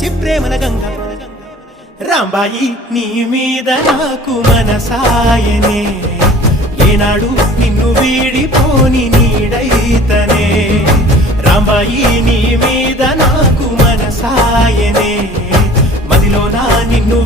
వచ్చి ప్రేమల గంగ రాంబాయి నీ మీద నాకు మనసాయనే ఏనాడు నిన్ను వీడిపోని నీడైతనే రాంబాయి నీ మీద నాకు మనసాయనే మదిలో నా నిన్ను